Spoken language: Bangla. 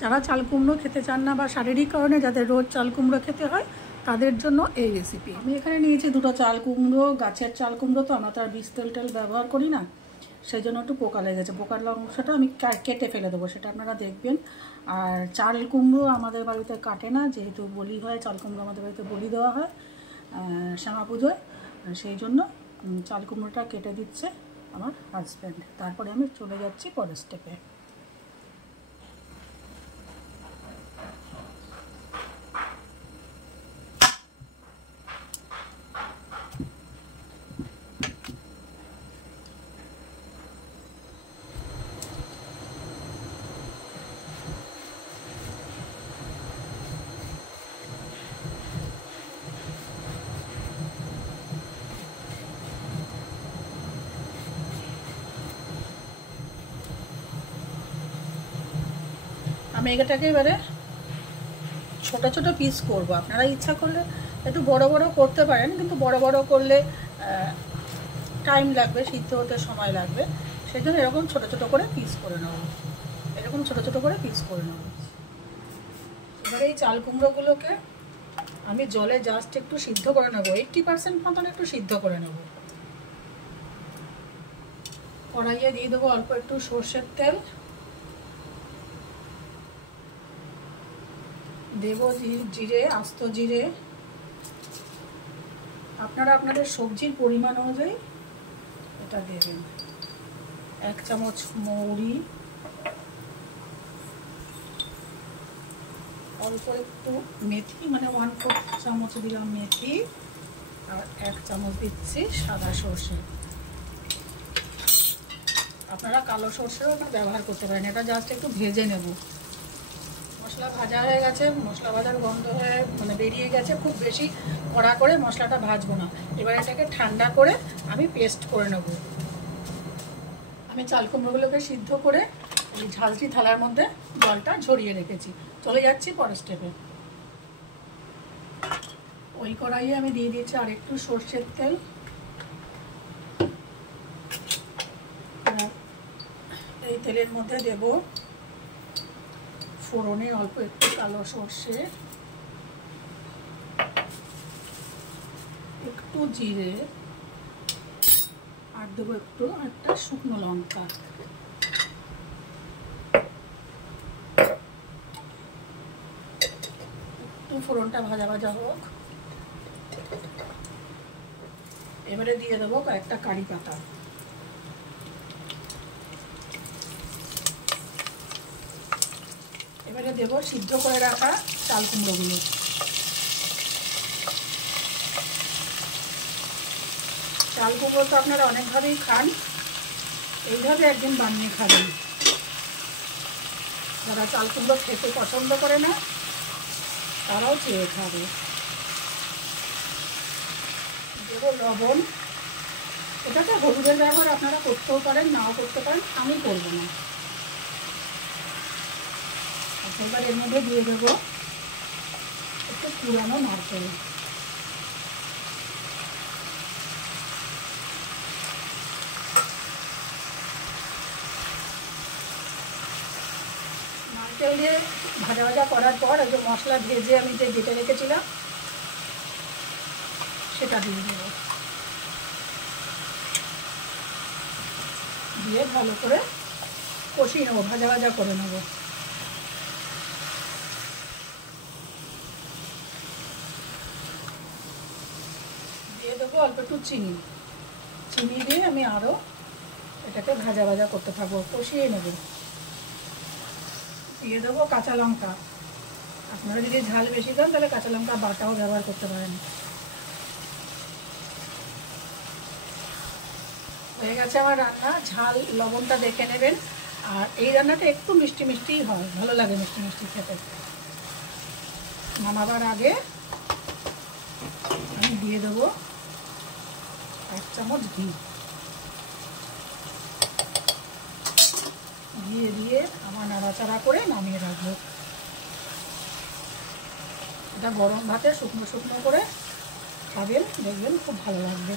যারা চাল কুমড়ো খেতে চান না বা শারীরিক কারণে যাদের রোজ চাল কুমড়ো খেতে হয় তাদের জন্য এই রেসিপি। আমি এখানে নিয়েছি 2টো চাল কুমড়ো। গাছের চাল কুমড়ো তো আমরা তো আর বীজ তেল ব্যবহার করি না, সেই জন্য একটু পোকা লেগেছে। পোকার অংশটা আমি কেটে ফেলে দেবো, সেটা আপনারা দেখবেন। আর চাল কুমড়ো আমাদের বাড়িতে কাটে না, যেহেতু বলি হয়, চাল কুমড়ো আমাদের বাড়িতে বলি দেওয়া হয় শ্যামা পুজোয়, সেই জন্য চাল কুমড়োটা কেটে দিচ্ছে আমার হাজব্যান্ড। তারপরে আমি চলে যাচ্ছি পরের স্টেপে। আমি এটাকে এবারে ছোট ছোট পিস করব। আপনারা ইচ্ছা করলে একটু বড় বড় করতে পারেন, কিন্তু বড় বড় করলে টাইম লাগবে, সিদ্ধ হতে সময় লাগবে, সেই জন্য এরকম ছোট ছোট করে পিস করে নেব। এরকম ছোট ছোট করে পিস করে নেব। এবারে এই চাল কুমড়োগুলোকে আমি জলে জাস্ট একটু সিদ্ধ করে নেব, 80% মতন একটু সিদ্ধ করে নেব। কড়াইয়ে দিয়ে দেবো অল্প একটু সর্ষের তেল, দেব জিরে, আস্ত জিরে। আপনারা আপনাদের সবজির পরিমাণ অনুযায়ী এটা দেবেন। 1 চামচ মৌরি, অল্প একটু মেথি, মানে 1/4 চামচ দিলাম মেথি, আর 1 চামচ দিচ্ছি সাদা সর্ষে। আপনারা কালো সর্ষেও ব্যবহার করতে পারেন। এটা জাস্ট একটু ভেজে নেব। মশলা ভাজা হয়ে গেছে, মশলা ভাজার গন্ধ হয়ে বেরিয়ে গেছে। খুব বেশি কড়া করে মশলাটা ভাজবো না। এবার এটাকে ঠান্ডা করে আমি পেস্ট করে নেব। আমি চাল কুমড়োগুলোকে সিদ্ধ করে এই ঝালচি থালার মধ্যে জলটা ঝরিয়ে রেখেছি। চলে যাচ্ছি পরের স্টেপে। ওই কড়াইয়ে আমি দিয়ে দিয়েছি আর একটু সর্ষের তেল। এই তেলের মধ্যে দেব ফোড়নে অল্প একটু কালো সর্ষে, একটু জিরে, আর দেবো একটা শুকনো লঙ্কা। একটু ফোড়নটা ভাজা ভাজা হোক। এবারে দিয়ে দেবো কয়েকটা কারি পাতা। এবারে দেব সিদ্ধ করে রাখা চাল কুমড়োগুলো। চাল কুমড়ো তো আপনারা অনেকভাবেই খান, এইভাবে একদিন বানিয়ে খাবেন। যারা চাল কুমড়ো খেতে পছন্দ করে না তারাও চেয়ে খাবে। দেব লবণ। এটাতে হলুদের ব্যবহার আপনারা করতেও পারেন, নাও করতে পারেন, আমি করবো না। এবার এর মধ্যে দিয়ে দেবো একটু পুরানো নারকেল। নারকেল দিয়ে ভাজা ভাজা করার পর এই যে মশলা ভেজে আমি যে বেটে রেখেছিলাম সেটা দিয়ে দেবো। দিয়ে ভালো করে কষিয়ে নেবো, ভাজা ভাজা করে নেবো। দিয়ে দেবো অল্প একটু চিনি। চিনি দিয়ে আমি আরও এটাকে ভাজা ভাজা করতে থাকবো, কষিয়ে নেব। দিয়ে দেবো কাঁচা লঙ্কা। আপনারা যদি ঝাল বেশি দেন তাহলে কাঁচা লঙ্কা বাটাও ব্যবহার করতে পারেন। হয়ে গেছে আমার রান্না। ঝাল লবণটা দেখে নেবেন। আর এই রান্নাটা একটু মিষ্টি মিষ্টিই হয়, ভালো লাগে মিষ্টি মিষ্টি খেতে। নামাবার আগে আমি দিয়ে দেবো 1 চামচ ঘি। দিয়ে আমার নাড়াচাড়া করে নামিয়ে রাখবো। এটা গরম ভাতে শুকনো শুকনো করে খাবেন, দেখবেন খুব ভালো লাগবে।